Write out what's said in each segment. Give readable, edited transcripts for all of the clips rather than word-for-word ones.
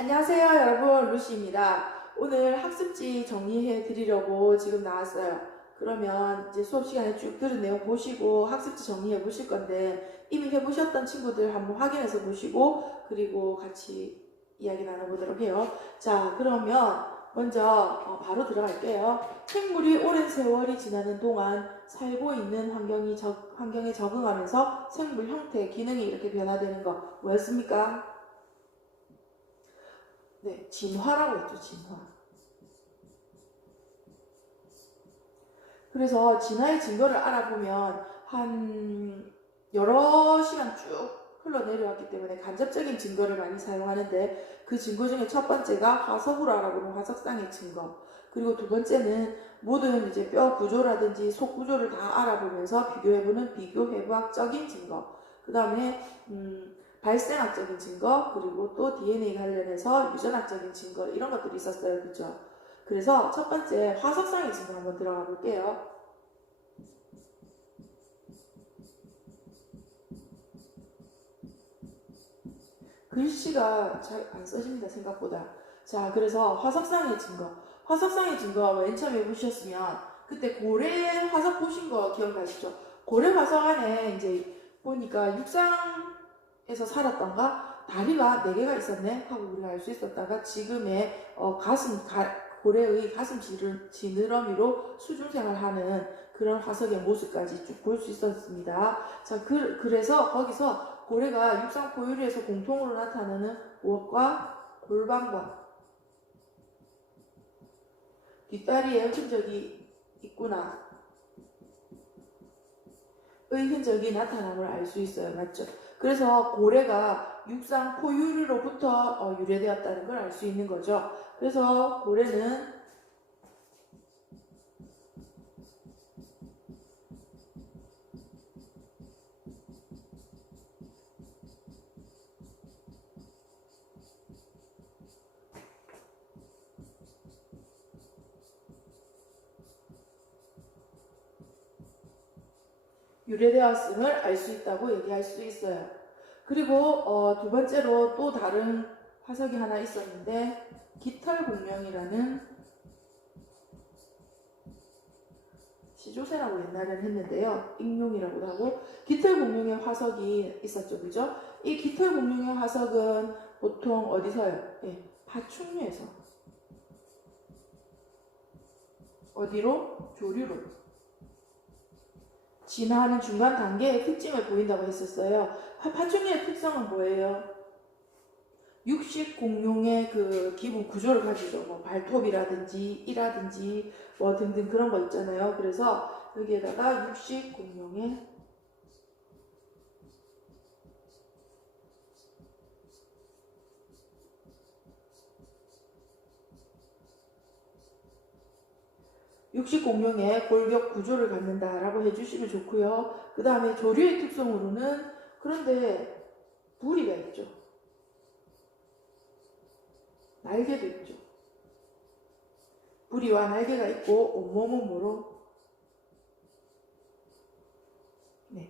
안녕하세요 여러분, 루시입니다. 오늘 학습지 정리해 드리려고 지금 나왔어요. 그러면 이제 수업 시간에 쭉 들은 내용 보시고 학습지 정리해 보실 건데, 이미 해보셨던 친구들 한번 확인해서 보시고 그리고 같이 이야기 나눠보도록 해요. 자, 그러면 먼저 바로 들어갈게요. 생물이 오랜 세월이 지나는 동안 살고 있는 환경에 적응하면서 생물 형태, 기능이 이렇게 변화되는 거 뭐였습니까? 네, 진화라고 했죠, 진화. 그래서 진화의 증거를 알아보면 한 여러 시간 쭉 흘러내려왔기 때문에 간접적인 증거를 많이 사용하는데, 그 증거 중에 첫 번째가 화석으로 알아보는 화석상의 증거, 그리고 두 번째는 모든 이제 뼈 구조라든지 속 구조를 다 알아보면서 비교해보는 비교해부학적인 증거, 그 다음에 발생학적인 증거, 그리고 또 DNA 관련해서 유전학적인 증거, 이런 것들이 있었어요. 그죠? 그래서 첫 번째 화석상의 증거 한번 들어가 볼게요. 글씨가 잘 안 써집니다, 생각보다. 자, 그래서 화석상의 증거. 화석상의 증거 맨 처음에 보셨으면 그때 고래 화석 보신 거 기억나시죠? 고래 화석 안에 이제 보니까 육상에서 살았던가 다리가 4개가 있었네 하고 우리가 알 수 있었다가, 지금의 고래의 가슴 지느러미로 수중생활하는 그런 화석의 모습까지 쭉 볼 수 있었습니다. 자, 그래서 거기서 고래가 육상 포유류에서 공통으로 나타나는 무엇과 골반과 뒷다리에 흔적이 있구나, 의 흔적이 나타남을 알 수 있어요. 맞죠? 그래서 고래가 육상 포유류로부터 유래되었다는 걸 알 수 있는 거죠. 그래서 고래는 유래되었음을 알 수 있다고 얘기할 수 있어요. 그리고 두 번째로 또 다른 화석이 하나 있었는데, 깃털공룡이라는, 시조새라고 옛날에는 했는데요, 익룡이라고도 하고, 깃털공룡의 화석이 있었죠. 그죠? 이 깃털공룡의 화석은 보통 어디서요? 파충류에서. 어디로? 조류로 진화하는 중간 단계의 특징을 보인다고 했었어요. 파충류의 특성은 뭐예요? 육식 공룡의 그 기본 구조를 가지죠. 뭐 발톱이라든지 이라든지 뭐 등등 그런 거 있잖아요. 그래서 여기에다가 육식 공룡의 골격 구조를 갖는다라고 해주시면 좋고요. 그 다음에 조류의 특성으로는, 그런데 부리가 있죠. 날개도 있죠. 부리와 날개가 있고 온몸은 뭐로?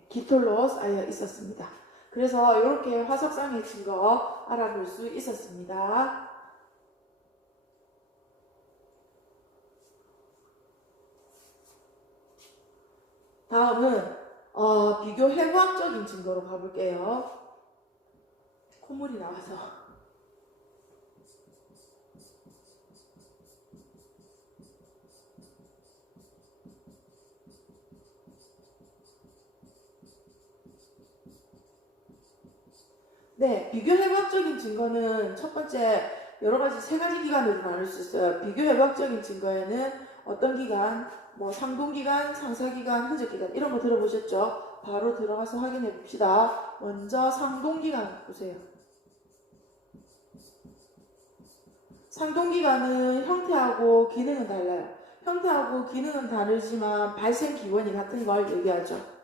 깃털로 쌓여 있었습니다. 그래서 이렇게 화석상의 증거 알아볼 수 있었습니다. 다음은 비교 해부학적인 증거로 가볼게요. 콧물이 나와서. 네, 비교해부학적인 증거는 첫 번째, 여러 가지 3가지 기관으로 나눌 수 있어요. 비교해부학적인 증거에는 어떤 기관, 뭐 상동기관, 상사기관, 흔적기관, 이런 거 들어보셨죠? 바로 들어가서 확인해 봅시다. 먼저 상동기관 보세요. 상동기관은 형태하고 기능은 달라요. 형태하고 기능은 다르지만 발생 기원이 같은 걸 얘기하죠.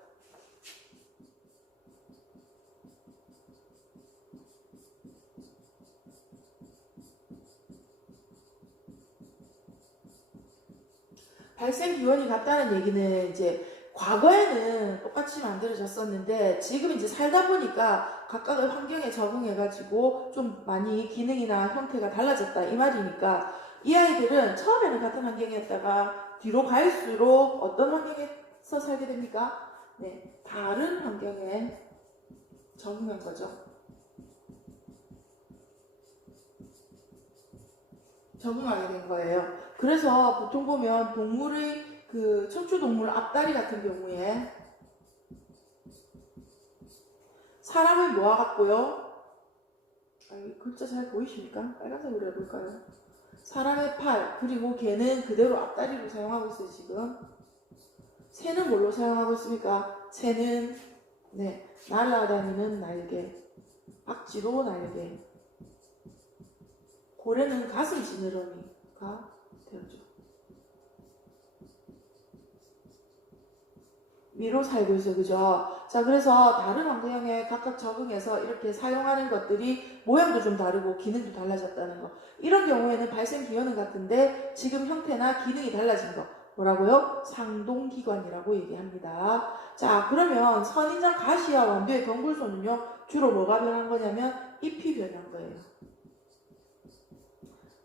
발생 기원이 같다는 얘기는 이제 과거에는 똑같이 만들어졌었는데, 지금 이제 살다 보니까 각각의 환경에 적응해가지고 좀 많이 기능이나 형태가 달라졌다 이 말이니까 이 아이들은 처음에는 같은 환경이었다가 뒤로 갈수록 어떤 환경에서 살게 됩니까? 네, 다른 환경에 적응한 거죠. 적응하게 된 거예요. 그래서 보통 보면 동물의 그 척추동물 앞다리 같은 경우에 사람을 모아갖고요. 글자 잘 보이십니까? 빨간색으로 해볼까요? 사람의 팔, 그리고 걔는 그대로 앞다리로 사용하고 있어요, 지금. 새는 뭘로 사용하고 있습니까? 새는, 네, 날아다니는 날개, 박쥐도 날개. 고래는 가슴 지느러미가 되었죠. 위로 살고 있어요. 그죠? 자, 그래서 다른 환경에 각각 적응해서 이렇게 사용하는 것들이 모양도 좀 다르고 기능도 달라졌다는 거. 이런 경우에는 발생 기원은 같은데 지금 형태나 기능이 달라진 거. 뭐라고요? 상동기관이라고 얘기합니다. 자, 그러면 선인장 가시와 완두의 덩굴소는요, 주로 뭐가 변한 거냐면 잎이 변한 거예요.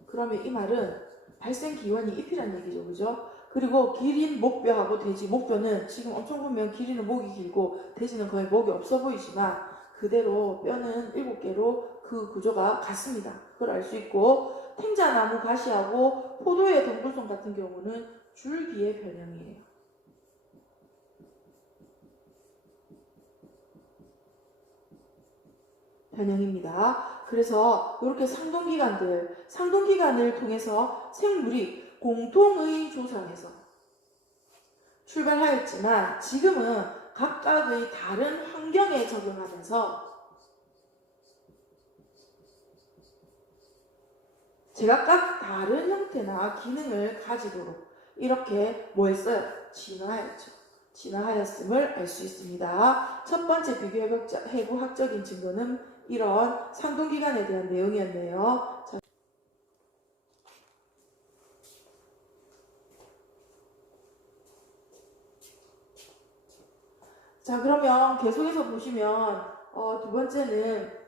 그러면 이 말은 발생 기원이 잎이란 얘기죠. 그죠? 그리고 기린 목뼈하고 돼지 목뼈는 지금 엄청 보면 기린은 목이 길고 돼지는 거의 목이 없어 보이지만 그대로 뼈는 7개로 그 구조가 같습니다. 그걸 알 수 있고 탱자나무 가시하고 포도의 덩굴송 같은 경우는 줄기의 변형이에요. 변형입니다. 그래서 이렇게 상동기관을 통해서 생물이 공통의 조상에서 출발하였지만 지금은 각각의 다른 환경에 적용하면서 제각각 다른 형태나 기능을 가지도록 이렇게 뭐 했어요? 진화했죠. 진화하였음을 알 수 있습니다. 첫 번째 비교해부학적인 증거는 이런 상동기관에 대한 내용이었네요. 자, 그러면 계속해서 보시면 두 번째는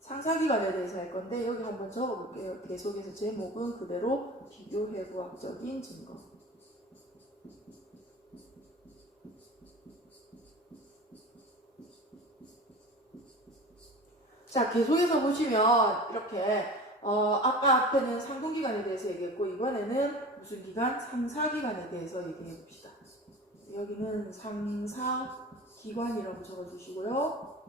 상사기관에 대해서 할 건데 여기 한번 적어볼게요. 계속해서 제목은 그대로 비교해부학적인 증거. 자, 계속해서 보시면 이렇게 아까 앞에는 상동기관에 대해서 얘기했고 이번에는 무슨 기관? 상사기관에 대해서 얘기해 봅시다. 여기는 상사기관이라고 적어주시고요.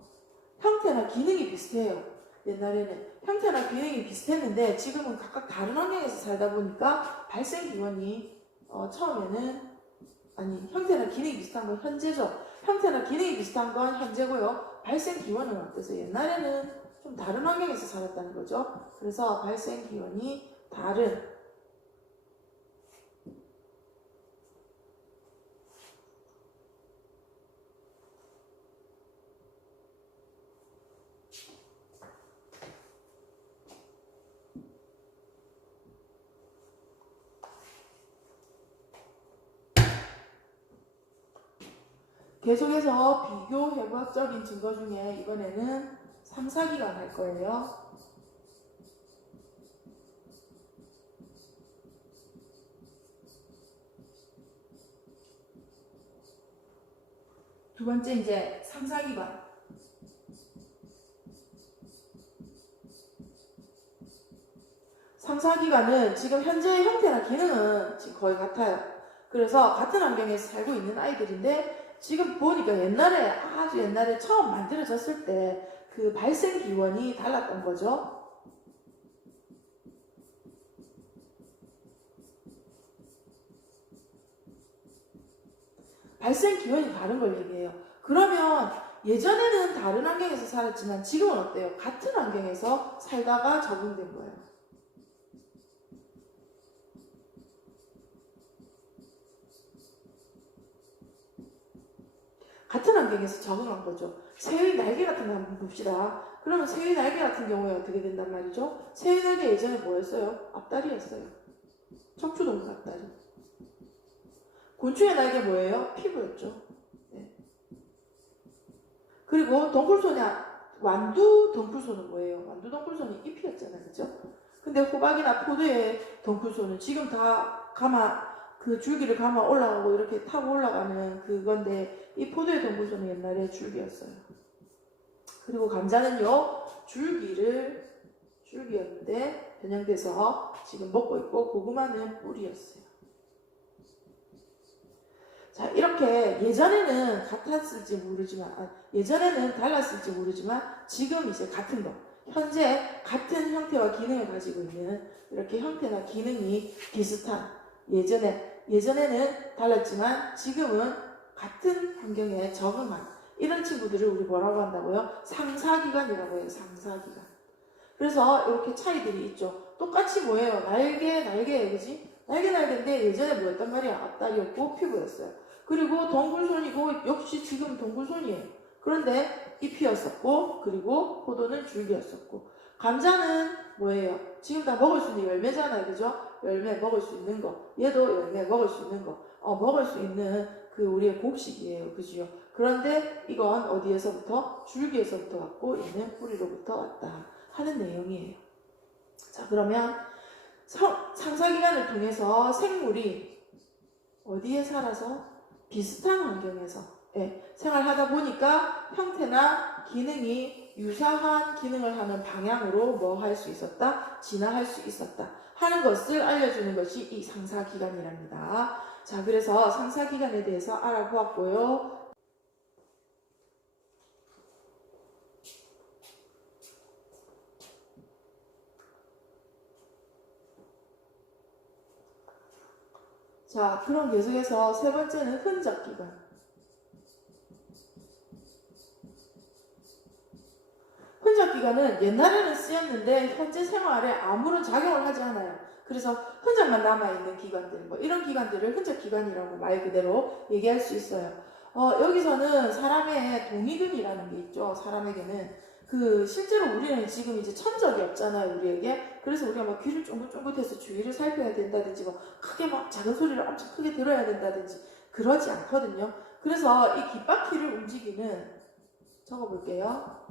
형태나 기능이 비슷해요. 옛날에는 형태나 기능이 비슷했는데 지금은 각각 다른 환경에서 살다 보니까 발생 기원이 처음에는 형태나 기능이 비슷한 건 현재죠. 형태나 기능이 비슷한 건 현재고요. 발생 기원은 어때서 옛날에는 좀 다른 환경에서 살았다는 거죠. 그래서 발생 기원이 다른 계속해서 비교해부학적인 증거 중에 이번에는 상사기관 할 거예요. 두 번째 이제 상사기관. 상사기관은 지금 현재의 형태나 기능은 지금 거의 같아요. 그래서 같은 환경에서 살고 있는 아이들인데 지금 보니까 아주 옛날에 처음 만들어졌을 때 그 발생 기원이 달랐던 거죠. 발생 기원이 다른 걸 얘기해요. 그러면 예전에는 다른 환경에서 살았지만 지금은 어때요? 같은 환경에서 살다가 적응된 거예요. 같은 환경에서 적응한 거죠. 새의 날개 같은 거 한번 봅시다. 그러면 새의 날개 같은 경우에 어떻게 된단 말이죠? 새의 날개 예전에 뭐였어요? 앞다리였어요. 척추동물 앞다리. 곤충의 날개 뭐예요? 피부였죠. 네. 그리고 완두 덩쿨소는 뭐예요? 완두 덩쿨소는 잎이었잖아요. 그죠? 근데 호박이나 포도의 덩쿨소는 지금 다 그 줄기를 감아 올라가고 이렇게 타고 올라가는 그건데, 이 포도의 덩쿨소는 옛날에 줄기였어요. 그리고 감자는요, 줄기였는데 변형돼서 지금 먹고 있고, 고구마는 뿌리였어요. 자, 이렇게 예전에는 같았을지 모르지만, 예전에는 달랐을지 모르지만, 지금 이제 같은 거, 현재 같은 형태와 기능을 가지고 있는, 이렇게 형태나 기능이 비슷한, 예전에는 달랐지만 지금은 같은 환경에 적응한 이런 친구들을 우리 뭐라고 한다고요? 상사기관이라고 해요. 상사기관. 그래서 이렇게 차이들이 있죠. 똑같이 뭐예요? 날개예요. 그지? 날개인데 예전에 뭐였단 말이야? 앞다리였고 피부였어요. 그리고 덩굴손이고, 역시 지금 덩굴손이에요. 그런데 잎이었었고, 그리고 포도는 줄기였었고, 감자는 뭐예요? 지금 다 먹을 수 있는 열매잖아요. 그죠? 열매 먹을 수 있는 거. 얘도 열매 먹을 수 있는 거. 먹을 수 있는 그 우리의 곡식이에요. 그죠? 그런데 이건 어디에서부터? 줄기에서부터 왔고, 얘는 뿌리로부터 왔다 하는 내용이에요. 자, 그러면 상사기관을 통해서 생물이 어디에 살아서? 비슷한 환경에서 생활하다 보니까 형태나 기능이 유사한 기능을 하는 방향으로 뭐 할 수 있었다? 진화할 수 있었다 하는 것을 알려주는 것이 이 상사기관이랍니다. 자, 그래서 상사기관에 대해서 알아보았고요. 자, 그럼 계속해서 세 번째는 흔적기관. 흔적기관은 옛날에는 쓰였는데 현재 생활에 아무런 작용을 하지 않아요. 그래서 흔적만 남아있는 기관들, 뭐 이런 기관들을 흔적기관이라고 말 그대로 얘기할 수 있어요. 여기서는 사람의 동의근이라는 게 있죠. 사람에게는. 실제로 우리는 지금 이제 천적이 없잖아요, 우리에게. 그래서 우리가 막 귀를 쫑긋쫑긋해서 주위를 살펴야 된다든지, 뭐 크게 막 작은 소리를 엄청 크게 들어야 된다든지, 그러지 않거든요. 그래서 이 귓바퀴를 움직이는, 적어볼게요.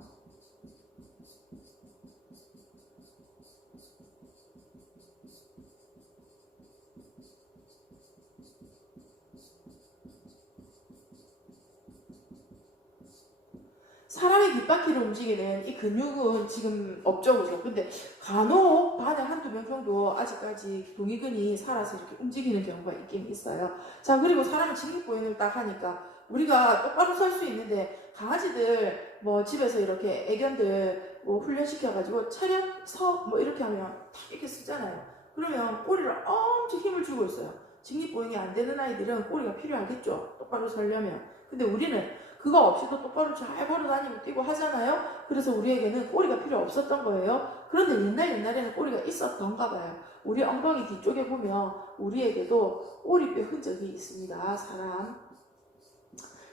사람의 귓바퀴를 움직이는 이 근육은 지금 없죠, 그죠? 근데 간혹 반에 한두 명 정도 아직까지 동의근이 살아서 이렇게 움직이는 경우가 있긴 있어요. 자, 그리고 사람이 직립보행을 딱 하니까 우리가 똑바로 설 수 있는데, 강아지들 뭐 집에서 이렇게 애견들 뭐 훈련시켜가지고 차렷 서 뭐 이렇게 하면 탁 이렇게 쓰잖아요. 그러면 꼬리를 엄청 힘을 주고 있어요. 직립보행이 안 되는 아이들은 꼬리가 필요하겠죠, 똑바로 서려면. 근데 우리는 그거 없이도 똑바로 잘 걸어다니고 뛰고 하잖아요. 그래서 우리에게는 꼬리가 필요 없었던 거예요. 그런데 옛날에는 꼬리가 있었던가 봐요. 우리 엉덩이 뒤쪽에 보면 우리에게도 꼬리뼈 흔적이 있습니다. 사람.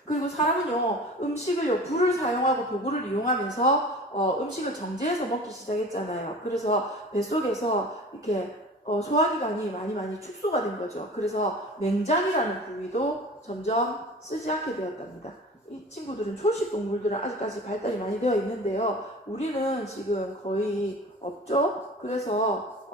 그리고 사람은요, 음식을요, 불을 사용하고 도구를 이용하면서 음식을 정제해서 먹기 시작했잖아요. 그래서 뱃속에서 이렇게 소화기관이 많이 축소가 된 거죠. 그래서 맹장이라는 부위도 점점 쓰지 않게 되었답니다. 이 친구들은 초식 동물들은 아직까지 발달이 많이 되어 있는데요. 우리는 지금 거의 없죠. 그래서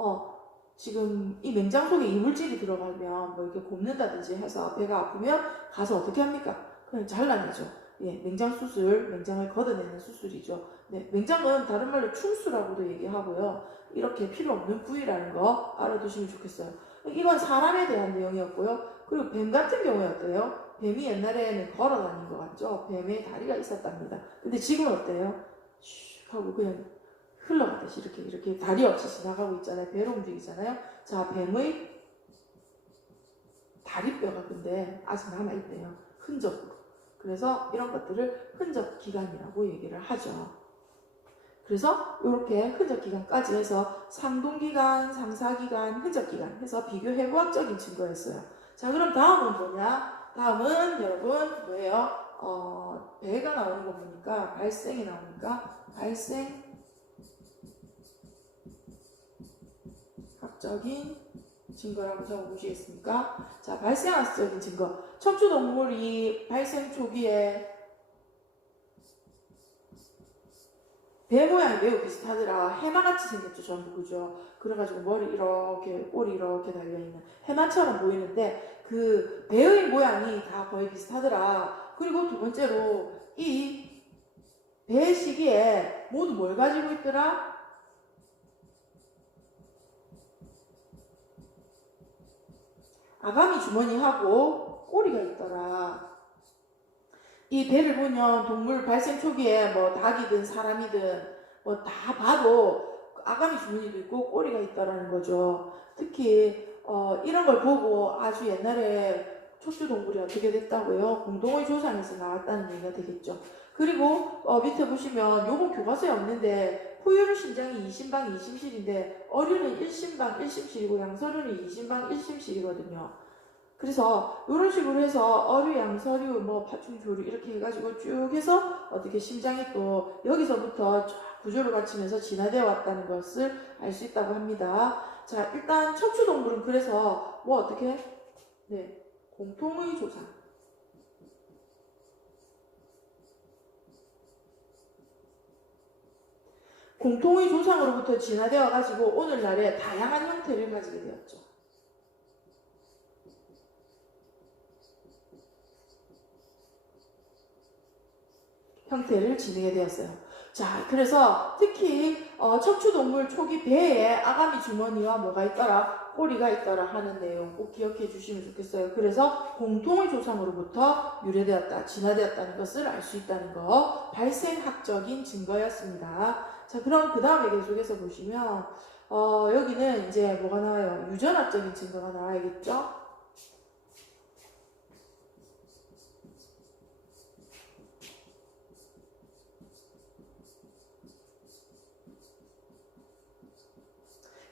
지금 이 맹장 속에 이물질이 들어가면 뭐 이렇게 곱는다든지 해서 배가 아프면 가서 어떻게 합니까? 그냥 잘라내죠. 맹장 수술, 맹장을 걷어내는 수술이죠. 맹장은 다른 말로 충수라고도 얘기하고요. 이렇게 필요 없는 부위라는 거 알아두시면 좋겠어요. 이건 사람에 대한 내용이었고요. 그리고 뱀 같은 경우에 어때요? 뱀이 옛날에는 걸어 다닌 것 같죠? 뱀의 다리가 있었답니다. 근데 지금은 어때요? 슉 하고 그냥 흘러가듯이 이렇게 다리 없이 지나가고 있잖아요. 배로 움직이잖아요. 자, 뱀의 다리뼈가 근데 아직 남아있대요. 흔적으로. 그래서 이런 것들을 흔적기관이라고 얘기를 하죠. 그래서 이렇게 흔적기관까지 해서 상동기관, 상사기관, 흔적기관 해서 비교해부학적인 증거였어요. 자, 그럼 다음은 뭐냐? 다음은 여러분 뭐예요? 배가 나오는 거 보니까 발생이 나오니까 발생 학적인 증거라고 적어보시겠습니까? 자, 발생학적인 증거. 척추동물이 발생 초기에 배 모양이 매우 비슷하더라. 해마같이 생겼죠, 전부. 그죠? 그래가지고 머리 이렇게, 꼬리 이렇게 달려있는 해마처럼 보이는데 그 배의 모양이 다 거의 비슷하더라. 그리고 두 번째로 이 배 시기에 모두 뭘 가지고 있더라? 아가미 주머니하고 꼬리가 있더라. 이 배를 보면 동물 발생 초기에 뭐 닭이든 사람이든 뭐 다 봐도 아가미 주머니도 있고 꼬리가 있다라는 거죠. 특히 이런 걸 보고 아주 옛날에 척추 동물이 어떻게 됐다고요? 공동의 조상에서 나왔다는 얘기가 되겠죠. 그리고 밑에 보시면 요건 교과서에 없는데 포유류 신장이 2심방 2심실인데 어류는 1심방 1심실이고 양서류는 2심방 1심실이거든요. 그래서 이런 식으로 해서 어류, 양서류, 뭐 파충, 조류 이렇게 해가지고 쭉 해서 어떻게 심장이 또 여기서부터 쫙 구조를 갖추면서 진화되어 왔다는 것을 알 수 있다고 합니다. 자, 일단 척추동물은 그래서 뭐 어떻게? 네, 공통의 조상. 공통의 조상으로부터 진화되어 가지고 오늘날에 다양한 형태를 가지게 되었죠. 형태를 지니게 되었어요. 자, 그래서 특히 척추동물 초기 배에 아가미 주머니와 뭐가 있더라? 꼬리가 있더라 하는 내용 꼭 기억해 주시면 좋겠어요. 그래서 공통의 조상으로부터 유래되었다, 진화되었다는 것을 알 수 있다는 거, 발생학적인 증거였습니다. 자, 그럼 그 다음에 계속해서 보시면 여기는 이제 뭐가 나와요? 유전학적인 증거가 나와야겠죠?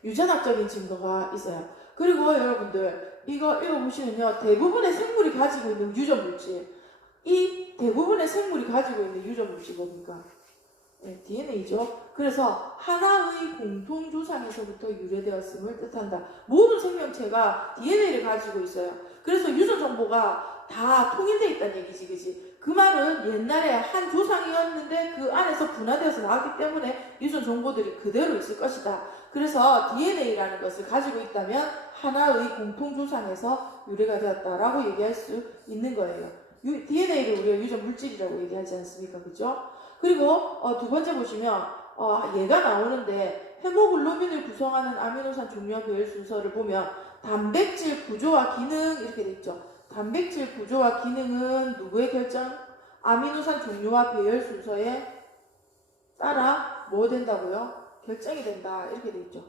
유전학적인 증거가 있어요. 그리고 여러분들 이거 읽어보시면요, 대부분의 생물이 가지고 있는 유전물질, 이 대부분의 생물이 가지고 있는 유전물질 뭡니까? 네, DNA죠. 그래서 하나의 공통조상에서부터 유래되었음을 뜻한다. 모든 생명체가 DNA를 가지고 있어요. 그래서 유전 정보가 다 통일되어 있다는 얘기지, 그지? 그 말은 옛날에 한 조상이었는데 그 안에서 분화되어서 나왔기 때문에 유전 정보들이 그대로 있을 것이다. 그래서 DNA라는 것을 가지고 있다면 하나의 공통조상에서 유래가 되었다라고 얘기할 수 있는 거예요. DNA를 우리가 유전 물질이라고 얘기하지 않습니까? 그죠? 그리고 두 번째 보시면 얘가 나오는데 헤모글로빈을 구성하는 아미노산 종류와 배열 순서를 보면 단백질 구조와 기능 이렇게 돼 있죠. 단백질 구조와 기능은 누구의 결정? 아미노산 종류와 배열 순서에 따라 뭐 된다고요? 결정이 된다 이렇게 돼 있죠.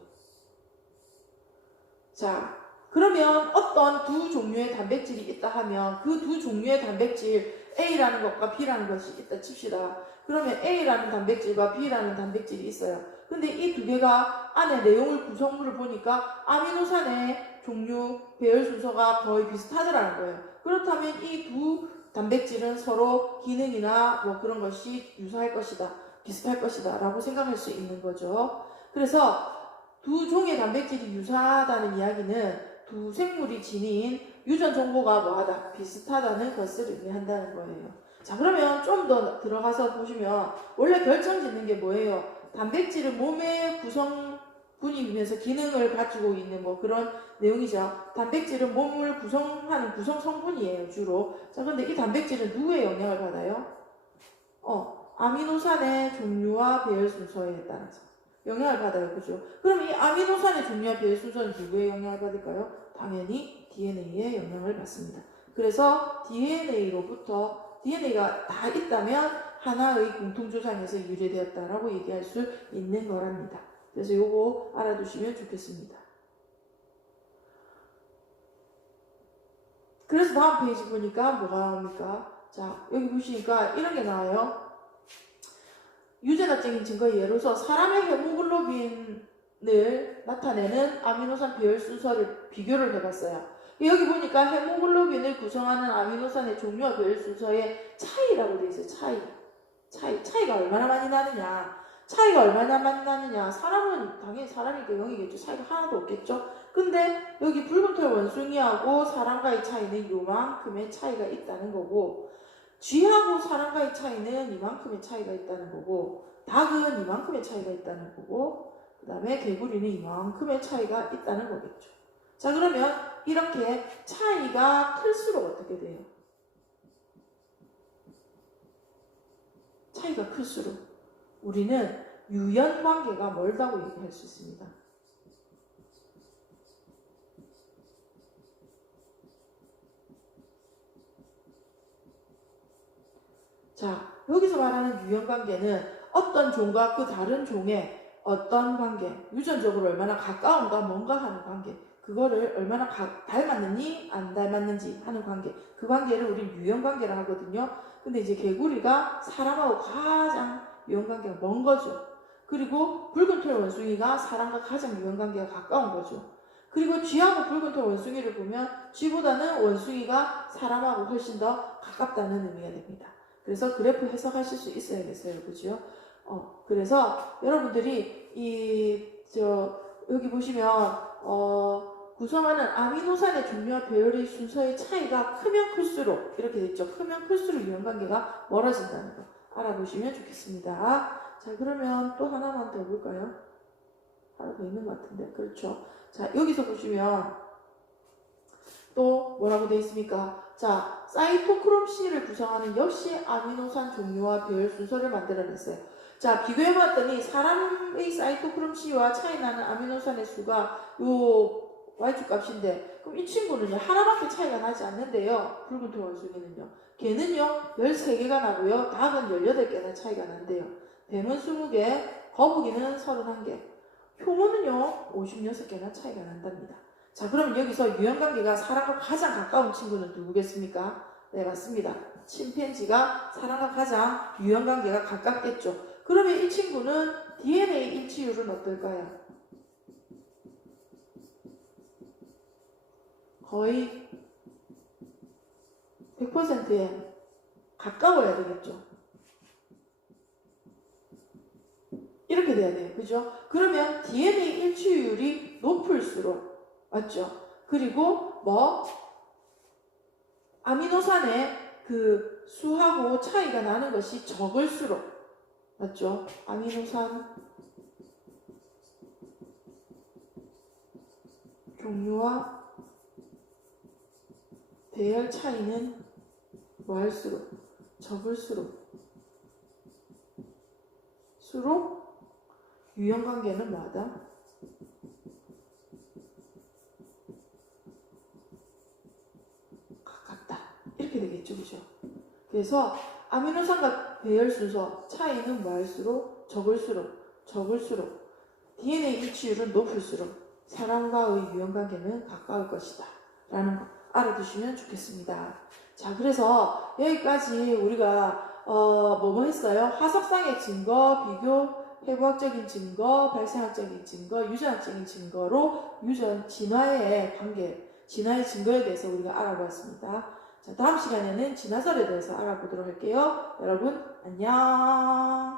자, 그러면 어떤 두 종류의 단백질이 있다 하면 그 두 종류의 단백질 A라는 것과 B라는 것이 있다 칩시다. 그러면 A라는 단백질과 B라는 단백질이 있어요. 근데 이 두 개가 안에 내용을 구성물을 보니까 아미노산의 종류, 배열 순서가 거의 비슷하더라는 거예요. 그렇다면 이 두 단백질은 서로 기능이나 뭐 그런 것이 유사할 것이다, 비슷할 것이다 라고 생각할 수 있는 거죠. 그래서 두 종의 단백질이 유사하다는 이야기는 두 생물이 지닌 유전 정보가 뭐하다, 비슷하다는 것을 의미한다는 거예요. 자, 그러면 좀 더 들어가서 보시면 원래 결정 짓는 게 뭐예요? 단백질은 몸의 구성분이면서 기능을 가지고 있는 뭐 그런 내용이죠. 단백질은 몸을 구성하는 구성 성분이에요, 주로. 자, 근데 이 단백질은 누구의 영향을 받아요? 아미노산의 종류와 배열 순서에 따라서 영향을 받아요. 그죠? 그럼 이 아미노산의 종류와 배열 순서는 누구의 영향을 받을까요? 당연히 DNA의 영향을 받습니다. 그래서 DNA가 다 있다면 하나의 공통조상에서 유래되었다라고 얘기할 수 있는 거랍니다. 그래서 요거 알아두시면 좋겠습니다. 그래서 다음 페이지 보니까 뭐가 나옵니까? 자, 여기 보시니까 이런 게 나와요. 유전학적인 증거의 예로서 사람의 헤모글로빈을 나타내는 아미노산 배열 순서를 비교를 해봤어요. 여기 보니까 헤모글로빈을 구성하는 아미노산의 종류와 배열 순서의 차이라고 되어 있어요. 차이가 얼마나 많이 나느냐. 사람은 당연히 사람이니까 0이겠죠. 차이가 하나도 없겠죠. 근데 여기 붉은 털 원숭이하고 사람과의 차이는 요만큼의 차이가 있다는 거고, 쥐하고 사람과의 차이는 이만큼의 차이가 있다는 거고, 닭은 이만큼의 차이가 있다는 거고, 그 다음에 개구리는 이만큼의 차이가 있다는 거겠죠. 자, 그러면 이렇게 차이가 클수록 어떻게 돼요? 차이가 클수록 우리는 유연관계가 멀다고 얘기할 수 있습니다. 자, 여기서 말하는 유연관계는 어떤 종과 그 다른 종의 어떤 관계, 유전적으로 얼마나 가까운가 뭔가 하는 관계, 그거를 얼마나 닮았느니 안 닮았는지 하는 관계, 그 관계를 우리 유연관계라 하거든요. 근데 이제 개구리가 사람하고 가장 유연관계가 먼 거죠. 그리고 붉은 털 원숭이가 사람과 가장 유연관계가 가까운 거죠. 그리고 쥐하고 붉은 털 원숭이를 보면 쥐보다는 원숭이가 사람하고 훨씬 더 가깝다는 의미가 됩니다. 그래서 그래프 해석하실 수 있어야겠어요. 그죠? 그래서 여러분들이 여기 보시면 구성하는 아미노산의 종류와 배열의 순서의 차이가 크면 클수록 이렇게 돼 있죠. 크면 클수록 유연관계가 멀어진다는 거 알아보시면 좋겠습니다. 자, 그러면 또 하나만 더 볼까요? 하나 더 있는 것 같은데. 그렇죠. 자, 여기서 보시면 또 뭐라고 되어 있습니까? 자, 사이토크롬 C를 구성하는 역시 아미노산 종류와 배열 순서를 만들어냈어요. 자, 비교해봤더니 사람의 사이토크롬 C와 차이나는 아미노산의 수가 요 Y축 값인데, 그럼 이 친구는요 하나밖에 차이가 나지 않는데요. 붉은 털 원숭이는요, 걔는요 13개가 나고요, 닭은 18개나 차이가 난대요. 뱀은 20개, 거북이는 31개, 효모는요 56개나 차이가 난답니다. 자, 그럼 여기서 유연관계가 사람과 가장 가까운 친구는 누구겠습니까? 네, 맞습니다. 침팬지가 사람과 가장 유연관계가 가깝겠죠. 그러면 이 친구는 DNA 일치율은 어떨까요? 거의 100%에 가까워야 되겠죠. 이렇게 돼야 돼요. 그죠? 그러면 DNA 일치율이 높을수록, 맞죠? 그리고 아미노산의 그 수하고 차이가 나는 것이 적을수록, 맞죠? 아미노산 종류와 배열 차이는 뭐할수록? 적을수록 유연관계는 뭐하다? 가깝다. 이렇게 되겠죠. 그죠? 그래서 아미노산과 배열 순서 차이는 뭐할수록? 적을수록 DNA 일치율은 높을수록 사람과의 유연관계는 가까울 것이다 라는 거 알아두시면 좋겠습니다. 자, 그래서 여기까지 우리가 뭐뭐 했어요? 화석상의 증거, 비교, 해부학적인 증거, 발생학적인 증거, 유전학적인 증거로 진화의 관계, 진화의 증거에 대해서 우리가 알아보았습니다. 자, 다음 시간에는 진화설에 대해서 알아보도록 할게요. 여러분 안녕.